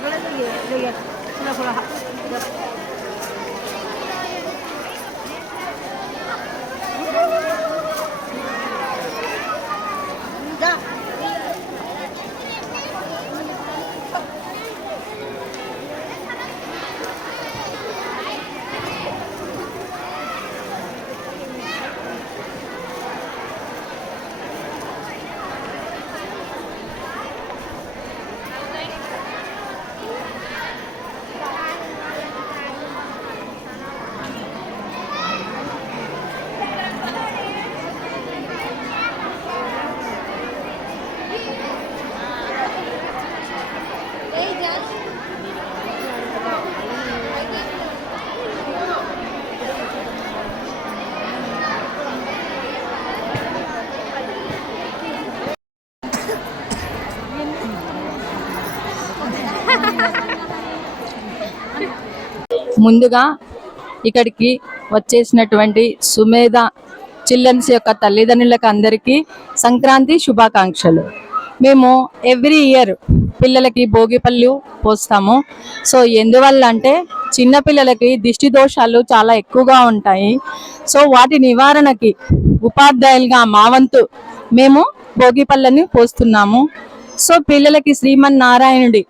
Gracias. ముందుగా ఇక్కడికి వచ్చేసినటువంటి సుమేధ చిల్డ్రన్స్ యొక్క తల్లిదండ్రులకు అందరికీ సంక్రాంతి శుభాకాంక్షలు. మేము ఎవ్రీ ఇయర్ పిల్లలకి భోగిపళ్ళు పోస్తాము. సో ఎందువల్ల అంటే చిన్నపిల్లలకి దిష్టి దోషాలు చాలా ఎక్కువగా ఉంటాయి. సో వాటి నివారణకి ఉపాధ్యాయులుగా మా వంతు మేము భోగిపళ్ళని పోస్తున్నాము. సో పిల్లలకి శ్రీమన్నారాయణుడి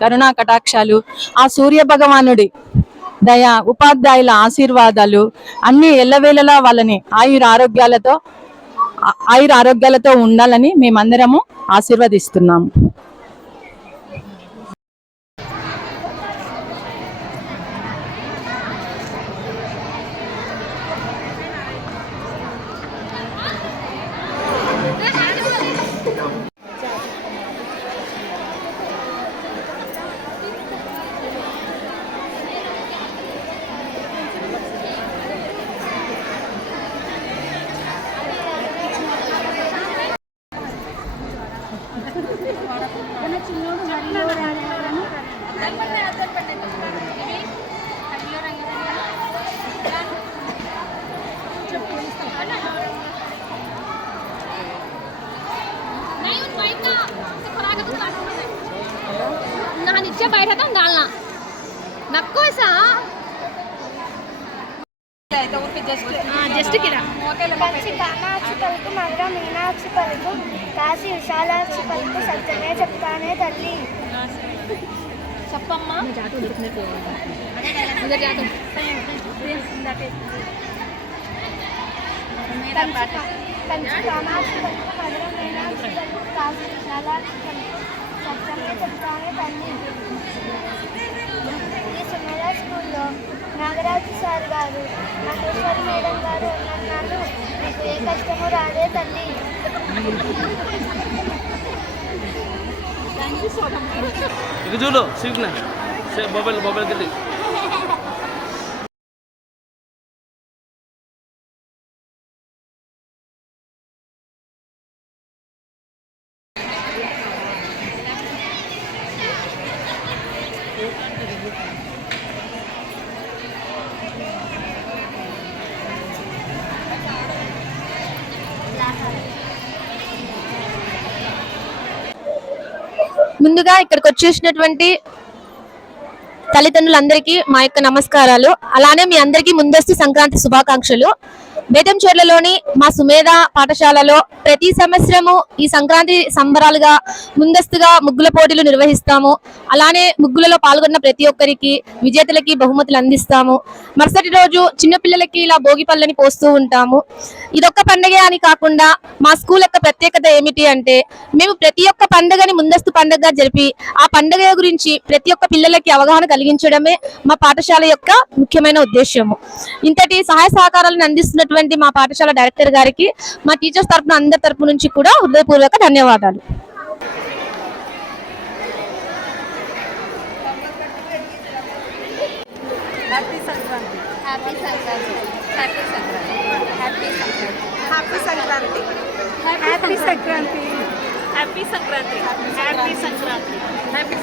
కరుణా కటాక్షాలు ఆ సూర్య భగవానుడి దయ ఉపాధ్యాయుల ఆశీర్వాదాలు అన్ని ఎల్లవేళలా వాళ్ళని ఆయుర ఆరోగ్యాలతో ఆయుర ఆరోగ్యాలతో ఉండాలని మేమందరము ఆశీర్వదిస్తున్నాము. ना नीचे बैठा था डालना नक्को ऐसा జస్ట్ కిరా కంచి కామాక్షి పలుకు మధుర మీనాక్షి పలుకు కాశీ విశాలాక్షి పలుకు సత్యమే చెప్తానే తల్లి. చెప్పమ్మా. కంచి కామాక్షి పలుకు మధుర మీనాక్షి పలుకు కాశీ విశాలాక్షి పలుకు సత్యమే చెప్తానే తల్లి. ఈ సుమేధ స్కూల్లో నాగరాజు సార్ గారు నాగేశ్వరి మేడం గారు నన్ను మీకు ఏ కష్టము రాదే తల్లి. ఇక చూడు సీట్ మొబైల్ మొబైల్ తిరిగి ముందుగా ఇక్కడికి వచ్చేసినటువంటి తల్లిదండ్రులందరికీ మా యొక్క నమస్కారాలు. అలానే మీ అందరికీ ముందస్తు సంక్రాంతి శుభాకాంక్షలు. బేతంచెర్లలోని మా సుమేధ పాఠశాలలో ప్రతి సంవత్సరము ఈ సంక్రాంతి సంబరాలుగా ముందస్తుగా ముగ్గుల పోటీలు నిర్వహిస్తాము. అలానే ముగ్గులలో పాల్గొన్న ప్రతి ఒక్కరికి విజేతలకి బహుమతులు అందిస్తాము. మరుసటి రోజు చిన్నపిల్లలకి ఇలా భోగి పళ్ళని పోస్తూ ఉంటాము. ఇదొక్క పండగే అని కాకుండా మా స్కూల్ యొక్క ప్రత్యేకత ఏమిటి అంటే మేము ప్రతి ఒక్క పండుగని ముందస్తు పండుగగా జరిపి ఆ పండుగ గురించి ప్రతి ఒక్క పిల్లలకి అవగాహన కలిగించడమే మా పాఠశాల యొక్క ముఖ్యమైన ఉద్దేశము ఇంతటి సహాయ సహకారాలను అందిస్తున్నటువంటి మా పాఠశాల డైరెక్టర్ గారికి మా టీచర్స్ తరపున అందరి తరపు నుంచి కూడా హృదయపూర్వక ధన్యవాదాలు. Happy Sankranti happy Sankranti happy Sankranti happy Sankranti happy Sankranti happy